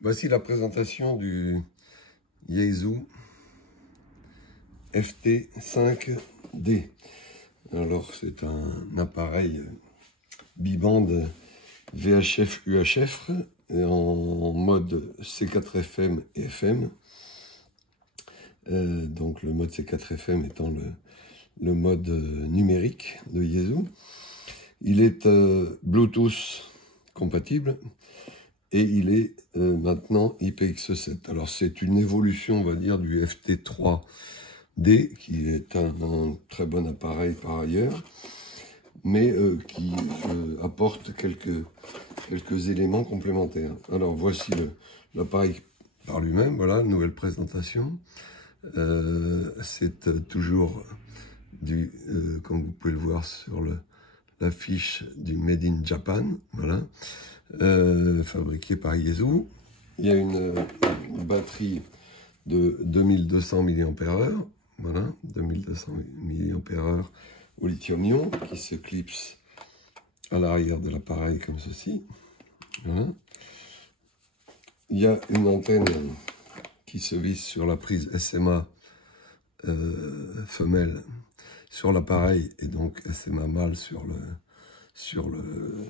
Voici la présentation du Yaesu FT5D. Alors, c'est un appareil bibande VHF-UHF en mode C4FM et FM. Donc, le mode C4FM étant le mode numérique de Yaesu. Il est Bluetooth compatible. Et il est maintenant IPX7. Alors c'est une évolution, on va dire, du FT3D, qui est un très bon appareil par ailleurs, mais qui apporte quelques éléments complémentaires. Alors voici l'appareil par lui-même, voilà, nouvelle présentation. C'est toujours comme vous pouvez le voir sur l'affiche du Made in Japan, voilà. Fabriqué par Yaesu. Il y a une batterie de 2200 mAh, voilà, 2200 mAh au lithium-ion qui se clipse à l'arrière de l'appareil comme ceci. Voilà. Il y a une antenne qui se visse sur la prise SMA femelle sur l'appareil et donc SMA mâle sur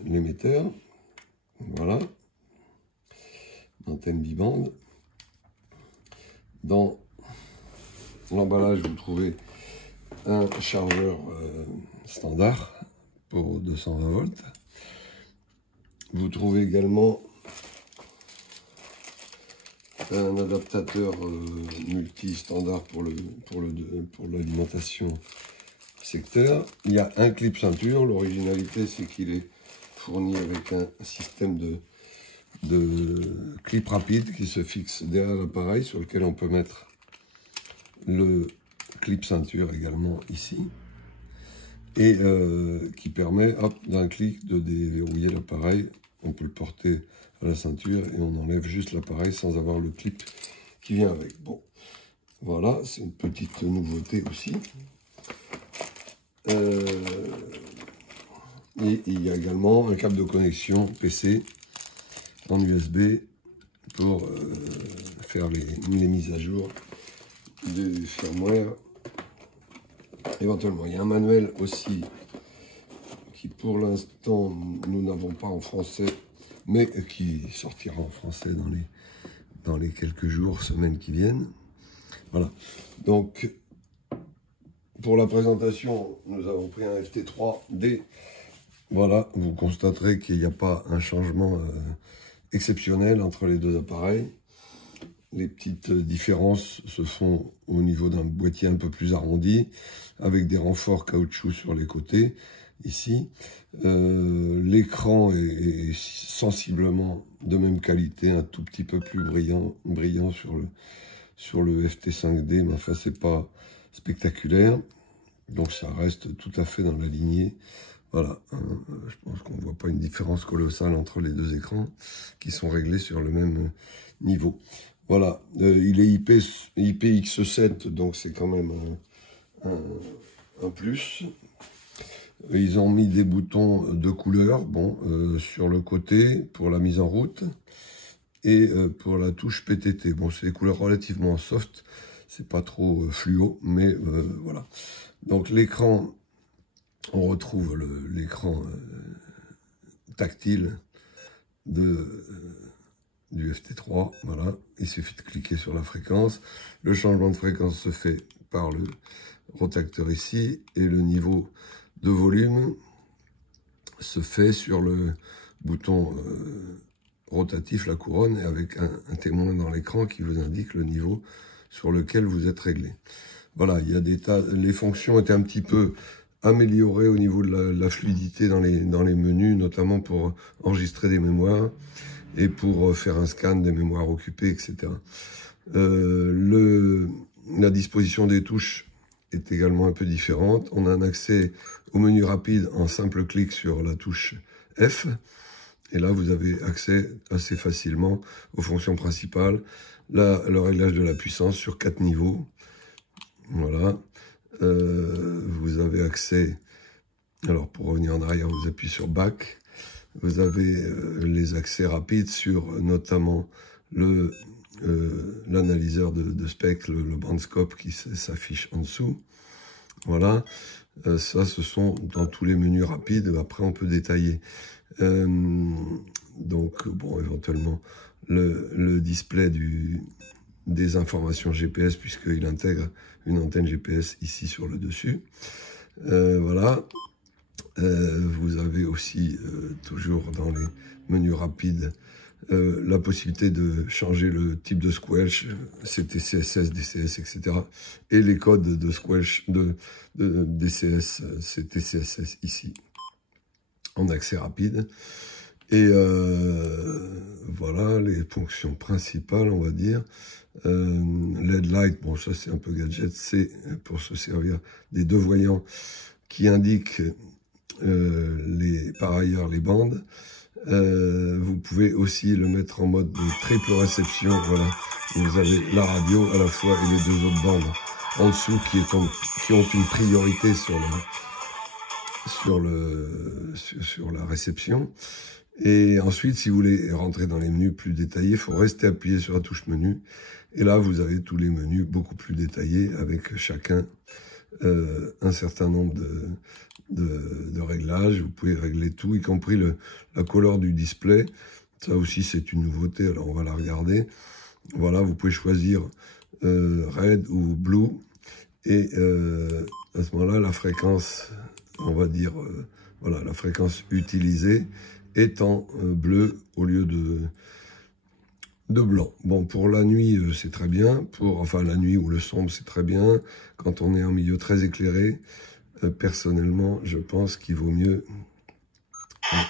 l'émetteur. Voilà, antenne bibande. Dans l'emballage, vous trouvez un chargeur standard pour 220 volts. Vous trouvez également un adaptateur multi-standard pour l'alimentation secteur. Il y a un clip ceinture. L'originalité, c'est qu'il est fourni avec un système de clip rapide qui se fixe derrière l'appareil, sur lequel on peut mettre le clip ceinture également ici, et qui permet d'un clic de déverrouiller l'appareil. On peut le porter à la ceinture et on enlève juste l'appareil sans avoir le clip qui vient avec. Bon, voilà, c'est une petite nouveauté aussi. Et il y a également un câble de connexion PC en USB pour faire les mises à jour du firmware éventuellement. Il y a un manuel aussi qui pour l'instant nous n'avons pas en français, mais qui sortira en français dans les quelques jours, semaines qui viennent. Voilà. Donc pour la présentation, nous avons pris un FT3D. Voilà, vous constaterez qu'il n'y a pas un changement exceptionnel entre les deux appareils. Les petites différences se font au niveau d'un boîtier un peu plus arrondi, avec des renforts caoutchouc sur les côtés, ici. L'écran est sensiblement de même qualité, un tout petit peu plus brillant sur le FT5D, mais enfin, c'est pas spectaculaire. Donc ça reste tout à fait dans la lignée. Voilà, je pense qu'on ne voit pas une différence colossale entre les deux écrans qui sont réglés sur le même niveau. Voilà, il est IPX7, donc c'est quand même un plus. Ils ont mis des boutons de couleur, bon, sur le côté pour la mise en route et pour la touche PTT. Bon, c'est des couleurs relativement soft, c'est pas trop fluo, mais voilà. Donc l'écran, on retrouve l'écran tactile du FT3, voilà. Il suffit de cliquer sur la fréquence. Le changement de fréquence se fait par le rotateur ici, et le niveau de volume se fait sur le bouton rotatif, la couronne, et avec un témoin dans l'écran qui vous indique le niveau sur lequel vous êtes réglé. Voilà, il y a les fonctions étaient un petit peu améliorées au niveau de la fluidité dans les menus, notamment pour enregistrer des mémoires et pour faire un scan des mémoires occupées, etc. La disposition des touches est également un peu différente. On a un accès au menu rapide en simple clic sur la touche F. Et là, vous avez accès assez facilement aux fonctions principales. Là, le réglage de la puissance sur 4 niveaux. Voilà. Vous avez accès, alors pour revenir en arrière, vous appuyez sur Back. Vous avez les accès rapides sur notamment l'analyseur de spectre, le bandscope qui s'affiche en dessous. Voilà, ça ce sont dans tous les menus rapides, après on peut détailler. Donc bon, éventuellement le display des informations GPS, puisqu'il intègre une antenne GPS ici sur le dessus. Voilà. Vous avez aussi, toujours dans les menus rapides, la possibilité de changer le type de squelch, CTCSS, DCS, etc. Et les codes de squelch, de DCS, CTCSS ici, en accès rapide. Et voilà les fonctions principales, on va dire. LED light, bon ça c'est un peu gadget, c'est pour se servir des deux voyants qui indiquent par ailleurs les bandes. Vous pouvez aussi le mettre en mode de triple réception, voilà. Vous avez la radio à la fois et les deux autres bandes en dessous qui ont une priorité sur la réception. Et ensuite, si vous voulez rentrer dans les menus plus détaillés, il faut rester appuyé sur la touche menu. Et là, vous avez tous les menus beaucoup plus détaillés avec chacun un certain nombre de réglages. Vous pouvez régler tout, y compris la couleur du display. Ça aussi, c'est une nouveauté. Alors, on va la regarder. Voilà, vous pouvez choisir red ou blue. Et à ce moment-là, la fréquence, on va dire, voilà, la fréquence utilisée est en bleu au lieu de blanc. Bon, pour la nuit, c'est très bien. Enfin, la nuit ou le sombre, c'est très bien. Quand on est en milieu très éclairé, personnellement, je pense qu'il vaut mieux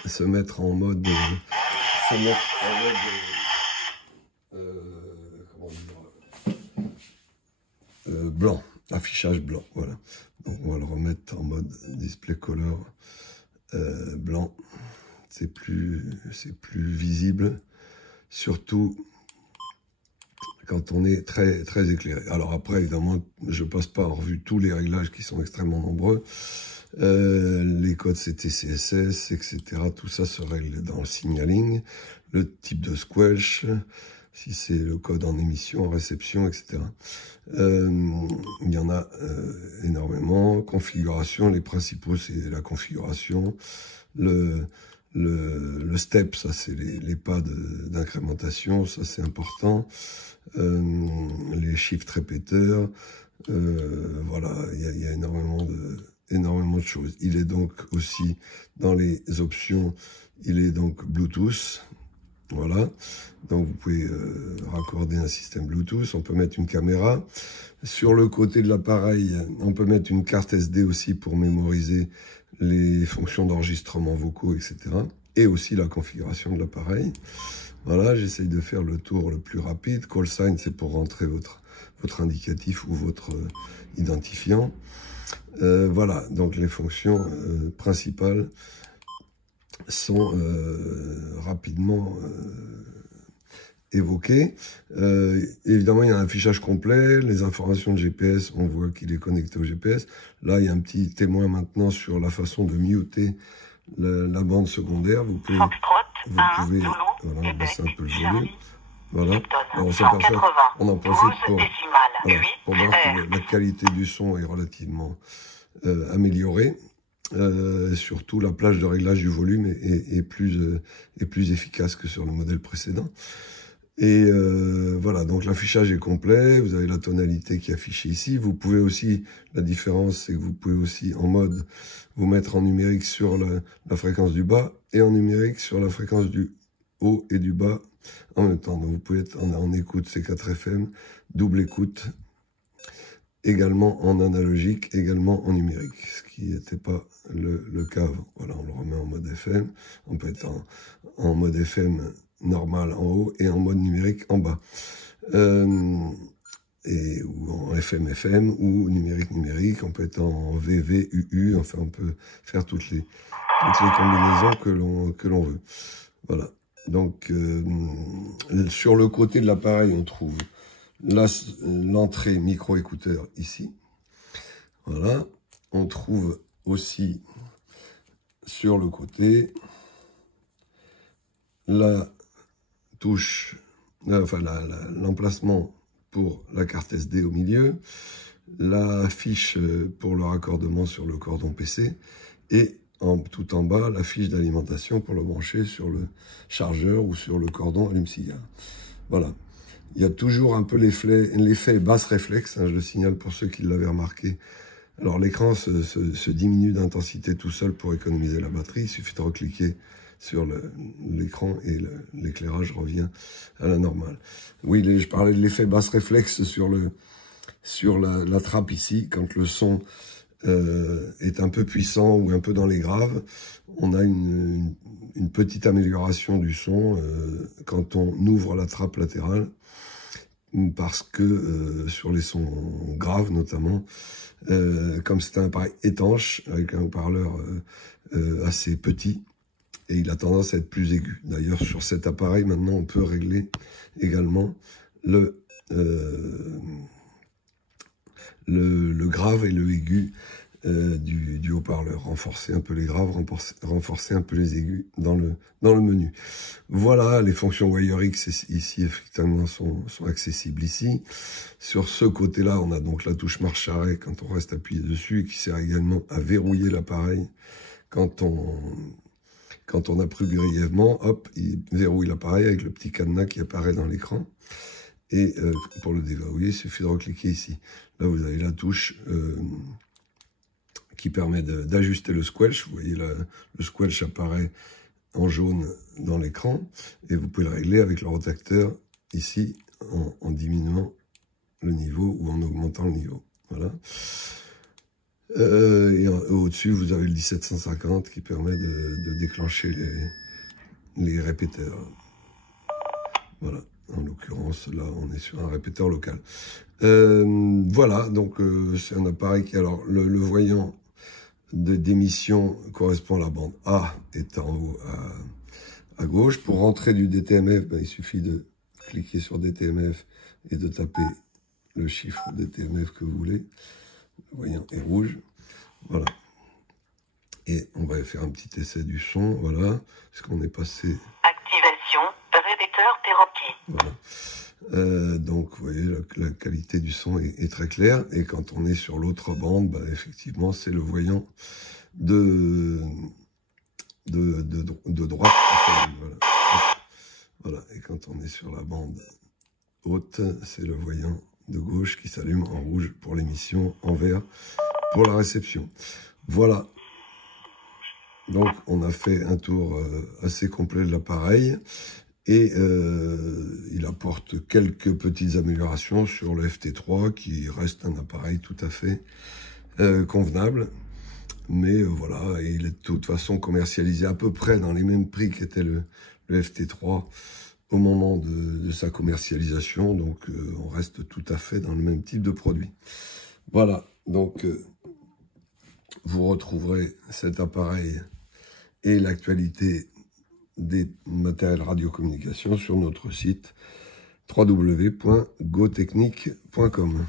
se mettre en mode... blanc, affichage blanc, voilà. Donc, on va le remettre en mode display color blanc. C'est plus visible, surtout quand on est très éclairé. Alors après, évidemment, je passe pas en revue tous les réglages qui sont extrêmement nombreux. Les codes CTCSS, etc. Tout ça se règle dans le signaling. Le type de squelch, si c'est le code en émission, en réception, etc. Il y en a énormément. Configuration, les principaux, c'est la configuration. Le step, ça c'est les pas d'incrémentation, ça c'est important. Les shift répéteurs, voilà, il y a énormément de choses. Il est donc aussi dans les options, il est donc Bluetooth, voilà. Donc vous pouvez raccorder un système Bluetooth, on peut mettre une caméra. Sur le côté de l'appareil, on peut mettre une carte SD aussi pour mémoriser les fonctions d'enregistrement vocaux, etc. Et aussi la configuration de l'appareil. Voilà, j'essaye de faire le tour le plus rapide. Call sign, c'est pour rentrer votre indicatif ou votre identifiant. Voilà, donc les fonctions principales sont rapidement évoquées. Évidemment, il y a un affichage complet. Les informations de GPS, on voit qu'il est connecté au GPS. Là, il y a un petit témoin maintenant sur la façon de muter la bande secondaire. Vous pouvez voilà, baisser un peu le volume. Voilà. Alors, on en profite pour voir que la qualité du son est relativement améliorée. Surtout, la plage de réglage du volume est plus efficace que sur le modèle précédent. Et voilà, donc l'affichage est complet, vous avez la tonalité qui est affichée ici. Vous pouvez aussi, la différence, c'est que vous pouvez aussi en mode vous mettre en numérique sur la fréquence du bas et en numérique sur la fréquence du haut et du bas en même temps. Donc vous pouvez être en écoute C4 FM, double écoute, également en analogique, également en numérique, ce qui n'était pas le cas avant. Voilà, on le remet en mode FM, on peut être en mode FM normal en haut et en mode numérique en bas. Ou en FM ou numérique, on peut être en VV, UU, enfin on peut faire toutes les combinaisons que l'on veut. Voilà. Donc sur le côté de l'appareil, on trouve l'entrée micro-écouteur ici. Voilà. On trouve aussi sur le côté la touche enfin l'emplacement pour la carte SD au milieu, la fiche pour le raccordement sur le cordon PC et tout en bas la fiche d'alimentation pour le brancher sur le chargeur ou sur le cordon allume-cigare. Voilà. Il y a toujours un peu l'effet basse réflexe, hein, je le signale pour ceux qui l'avaient remarqué. Alors l'écran se diminue d'intensité tout seul pour économiser la batterie. Il suffit de recliquer sur l'écran et l'éclairage revient à la normale. Oui, je parlais de l'effet basse réflexe sur la trappe ici. Quand le son est un peu puissant ou un peu dans les graves, on a une petite amélioration du son quand on ouvre la trappe latérale, parce que sur les sons graves notamment, comme c'est un appareil étanche avec un haut-parleur assez petit, et il a tendance à être plus aigu. D'ailleurs, sur cet appareil, maintenant, on peut régler également le grave et le aigu du haut-parleur. Renforcer un peu les graves, renforcer un peu les aigus dans le menu. Voilà, les fonctions WireX ici, effectivement, sont accessibles ici. Sur ce côté-là, on a donc la touche marche-arrêt quand on reste appuyé dessus, qui sert également à verrouiller l'appareil quand on appuie brièvement, hop, il verrouille l'appareil avec le petit cadenas qui apparaît dans l'écran. Et pour le déverrouiller, il suffit de recliquer ici. Là, vous avez la touche qui permet d'ajuster le squelch. Vous voyez, le squelch apparaît en jaune dans l'écran. Et vous pouvez le régler avec le rotateur ici, en diminuant le niveau ou en augmentant le niveau. Voilà. Et au-dessus, vous avez le 1750 qui permet de déclencher les répéteurs. Voilà, en l'occurrence, là, on est sur un répéteur local. Voilà, donc c'est un appareil qui, alors, le voyant d'émission correspond à la bande A, est en haut à gauche. Pour rentrer du DTMF, ben, il suffit de cliquer sur DTMF et de taper le chiffre DTMF que vous voulez. Le voyant est rouge. Voilà. Et on va faire un petit essai du son. Voilà. Est-ce qu'on est passé... Activation, répéteur perroquet. Voilà. Donc, vous voyez, la qualité du son est très claire. Et quand on est sur l'autre bande, bah, effectivement, c'est le voyant de droite. Voilà. Voilà. Et quand on est sur la bande haute, c'est le voyant de gauche qui s'allume en rouge pour l'émission, en vert pour la réception. Voilà. Donc, on a fait un tour assez complet de l'appareil. Et il apporte quelques petites améliorations sur le FT3, qui reste un appareil tout à fait convenable. Mais voilà, et il est de toute façon commercialisé à peu près dans les mêmes prix qu'était le FT3 au moment de sa commercialisation. Donc on reste tout à fait dans le même type de produit. Voilà, donc vous retrouverez cet appareil et l'actualité des matériels radiocommunication sur notre site www.gotechnique.com.